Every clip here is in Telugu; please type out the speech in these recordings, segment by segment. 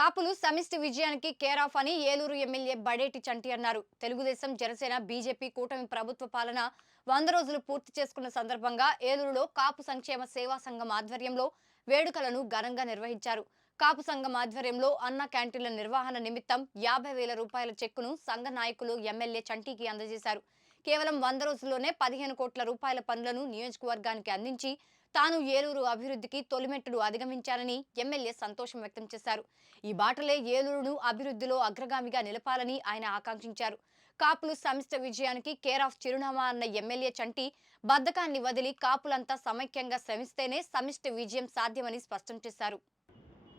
కాపులు సమిష్టి విజయానికి కేర్ ఆఫ్ అని ఏలూరు ఎమ్మెల్యే బడేటి చంటి అన్నారు. తెలుగుదేశం జనసేన బీజేపీ కూటమి ప్రభుత్వ పాలన వంద రోజులు పూర్తి చేసుకున్న సందర్భంగా ఏలూరులో కాపు సంక్షేమ సేవా సంఘం ఆధ్వర్యంలో వేడుకలను ఘనంగా నిర్వహించారు. కాపు సంఘం ఆధ్వర్యంలో అన్న క్యాంటీన్ల నిర్వహణ నిమిత్తం యాభై వేల రూపాయల చెక్కును సంఘ నాయకులు ఎమ్మెల్యే చంటికి అందజేశారు. కేవలం వంద రోజుల్లోనే పదిహేను కోట్ల రూపాయల పనులను నియోజకవర్గానికి అందించి తాను ఏలూరు అభివృద్ధికి తొలిమెట్టుడు అధిగమించాలని ఎమ్మెల్యే సంతోషం వ్యక్తం చేశారు. ఈ బాటలే ఏలూరును అభివృద్ధిలో అగ్రగామిగా నిలపాలని ఆయన ఆకాంక్షించారు. కాపులు సమిష్ట విజయానికి కేర్ ఆఫ్ చిరునామా అన్న ఎమ్మెల్యే చంటి బద్ధకాన్ని వదిలి కాపులంతా సమైక్యంగా శ్రమిస్తేనే సమిష్ట విజయం సాధ్యమని స్పష్టం చేశారు.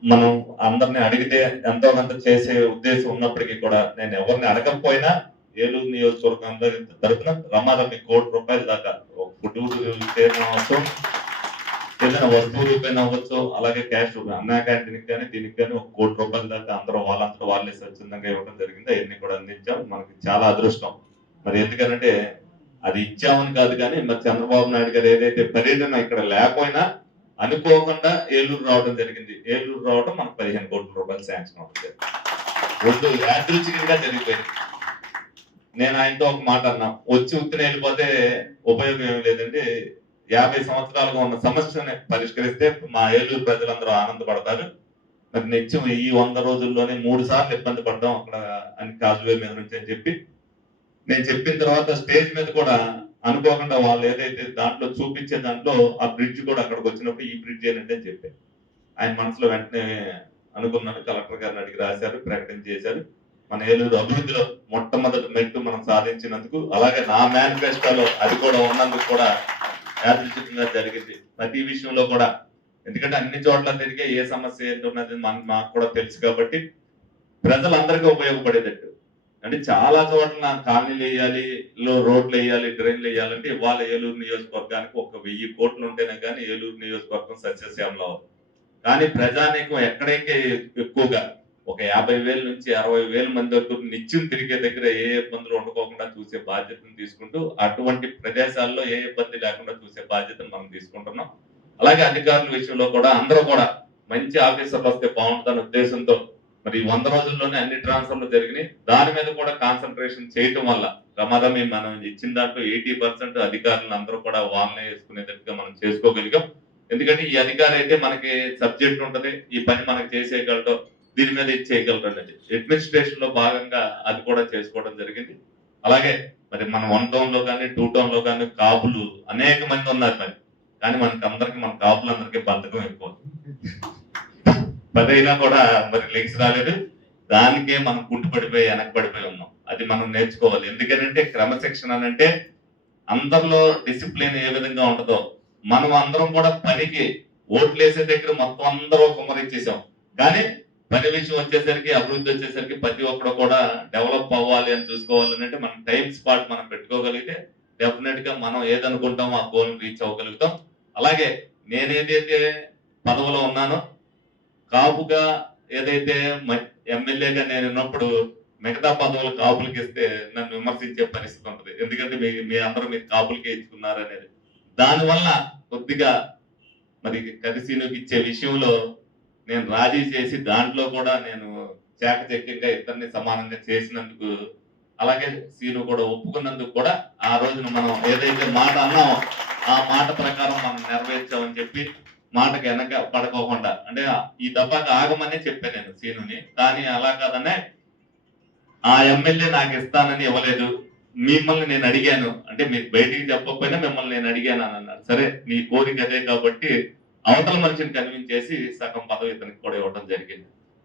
మనం అందరిని అడిగితే ఎంతో కొంత చేసే ఉద్దేశం ఉన్నప్పటికీ కూడా నేను ఎవరిని అడగకపోయినా ఏలూరు నియోజకవర్గం తరఫున రమారమి కోటి రూపాయల దాకా ఒక కుటుంబ విషయం అవ్వచ్చు ఏదైనా వస్తువు రూపాయన అవ్వచ్చు అలాగే క్యాష్ రూపాయ అన్నా క్యాంటీన్కి కానీ దీనికి కానీ ఒక కోటి రూపాయల దాకా అందరూ వాళ్ళంతా వాళ్ళే స్వచ్ఛందంగా ఇవ్వడం జరిగింది. అవన్నీ కూడా అందించాం. మనకి చాలా అదృష్టం. మరి ఎందుకంటే అది ఇచ్చామని కాదు కానీ మరి చంద్రబాబు నాయుడు గారు ఏదైతే పర్యటన ఇక్కడ లేకపోయినా అనుకోకుండా ఏలూరు రావడం జరిగింది. ఏలూరు రావడం మనకు పదిహేను కోట్ల రూపాయలు శాంక్షన్ అవుతుంది రెండు యాదృచ్ఛికంగా జరిగిపోయింది నేను ఆయనతో ఒక మాట అన్నా. వచ్చి ఉత్తిన వెళ్ళిపోతే ఉపయోగం ఏమి లేదంటే యాభై సంవత్సరాలుగా ఉన్న సమస్యని పరిష్కరిస్తే మా ఏలూరు ప్రజలందరూ ఆనందపడతారు. మరి నిత్యం ఈ వంద రోజుల్లోనే మూడు సార్లు ఇబ్బంది పడ్డాం అక్కడ అని కాజువే మీద నుంచి అని చెప్పి. నేను చెప్పిన తర్వాత స్టేజ్ మీద కూడా అనుకోకుండా వాళ్ళు ఏదైతే దాంట్లో చూపించే దాంట్లో ఆ బ్రిడ్జ్ కూడా అక్కడికి వచ్చినప్పుడు ఈ బ్రిడ్జ్ ఏంటంటే అని చెప్పారు. ఆయన మనసులో వెంటనే అనుకున్నాను. కలెక్టర్ గారిని అడిగి రాశారు ప్రకటన చేశారు. మన ఏలూరు అభివృద్ధిలో మొట్టమొదటి మెట్టు మనం సాధించినందుకు అలాగే నా మేనిఫెస్టోలో అది కూడా ఉన్నందుకు కూడా యాదృచ్ఛికంగా జరిగింది. ప్రతి విషయంలో కూడా. ఎందుకంటే అన్ని చోట్ల తిరిగే ఏ సమస్య ఏంటి ఉన్నది మన- మాకు కూడా తెలుసు కాబట్టి ప్రజలందరికీ ఉపయోగపడేటట్టు. అంటే చాలా చోట్ల కాలనీలు వేయాలి లో రోడ్లు వేయాలి డ్రైన్లు వేయాలంటే ఇవాళ ఏలూరు నియోజకవర్గానికి ఒక వెయ్యి కోట్లు ఉంటేనే కానీ ఏలూరు నియోజకవర్గం సస్యశ్యామలం అవ్వదు. కానీ ప్రజానీకం ఎక్కడైతే ఎక్కువగా ఒక యాభై వేల నుంచి అరవై వేల మంది వరకు నిత్యం తిరిగే దగ్గర ఏ ఇబ్బందులు ఉండకోకుండా చూసే బాధ్యతను తీసుకుంటూ అటువంటి ప్రదేశాల్లో ఏ ఇబ్బంది లేకుండా చూసే బాధ్యతను మనం తీసుకుంటున్నాం. అలాగే అధికారుల విషయంలో కూడా అందరూ కూడా మంచి ఆఫీసర్లు వస్తే బాగుంటుందనే ఉద్దేశంతో మరి ఈ వంద రోజుల్లోనే అన్ని ట్రాన్స్ఫర్లు జరిగినాయి. దాని మీద కూడా కాన్సన్ట్రేషన్ చేయటం వల్ల ప్రమాదమే మనం ఇచ్చిన దాంట్లో ఎయిటీ పర్సెంట్ అధికారులను అందరూ కూడా వాళ్ళనే వేసుకునేటట్టుగా మనం చేసుకోగలిగాం. ఎందుకంటే ఈ అధికారి అయితే మనకి సబ్జెక్ట్ ఉంటది. ఈ పని మనకి చేసేయగలటం దీని మీద ఇది చేయగలరు అనేది. అడ్మినిస్ట్రేషన్లో భాగంగా అది కూడా చేసుకోవడం జరిగింది. అలాగే మరి మన వన్ టౌన్లో కానీ టూ టౌన్లో కానీ కాపులు అనేక మంది ఉన్నారు మరి. కానీ మనకి అందరికి మన కాపులందరికీ బద్ధకం ఎక్కువ. పదైనా కూడా మరి లింక్స్ రాలేదు. దానికే మనం కుంటుపడిపోయి వెనకబడిపోయి ఉన్నాం. అది మనం నేర్చుకోవాలి. ఎందుకంటే క్రమశిక్షణ అంటే అందరిలో డిసిప్లిన్ ఏ విధంగా ఉంటుందో మనం అందరం కూడా పనికి ఓట్లు వేసే దగ్గర మొత్తం అందరూ కుమ్మరించేసాం కానీ పని విషయం వచ్చేసరికి అభివృద్ధి వచ్చేసరికి ప్రతి ఒక్కరు కూడా డెవలప్ అవ్వాలి అని చూసుకోవాలని అంటే మనం టైం స్పాట్ మనం పెట్టుకోగలిగితే డెఫినెట్గా మనం ఏదనుకుంటామో ఆ గోల్ రీచ్ అవ్వగలుగుతాం. అలాగే నేనేదైతే పదవిలో ఉన్నానో కాపుగా ఏదైతే ఎమ్మెల్యేగా నేను ఉన్నప్పుడు మిగతా పదవులు కాపులకి ఇస్తే నన్ను విమర్శించే పరిస్థితి ఉంటుంది. ఎందుకంటే మీ మీ అందరూ మీరు కాపులకే ఇచ్చుకున్నారు అనేది దానివల్ల కొద్దిగా మరి కరిసీనుకి ఇచ్చే విషయంలో నేను రాజీ చేసి దాంట్లో కూడా నేను చాకచక్యంగా ఇద్దరిని సమానంగా చేసినందుకు అలాగే సీను కూడా ఒప్పుకున్నందుకు కూడా ఆ రోజున మనం ఏదైతే మాట అన్నామో ఆ మాట ప్రకారం మనం నెరవేర్చామని చెప్పి మాటకి వెనక పడుకోకుండా అంటే ఈ దఫాకి ఆగమనే చెప్పాను నేను సీనుని. కానీ అలా కాదనే ఆ ఎమ్మెల్యే నాకు ఇస్తానని ఇవ్వలేదు. మిమ్మల్ని నేను అడిగాను. అంటే మీరు బయటికి చెప్పకపోయినా మిమ్మల్ని నేను అడిగాను అని అన్నారు. సరే నీ కోరిక అదే కాబట్టి అవతల మనిషిని కన్విన్స్ చేసి సగం పదవి ఇతనికి కూడా ఇవ్వడం జరిగింది.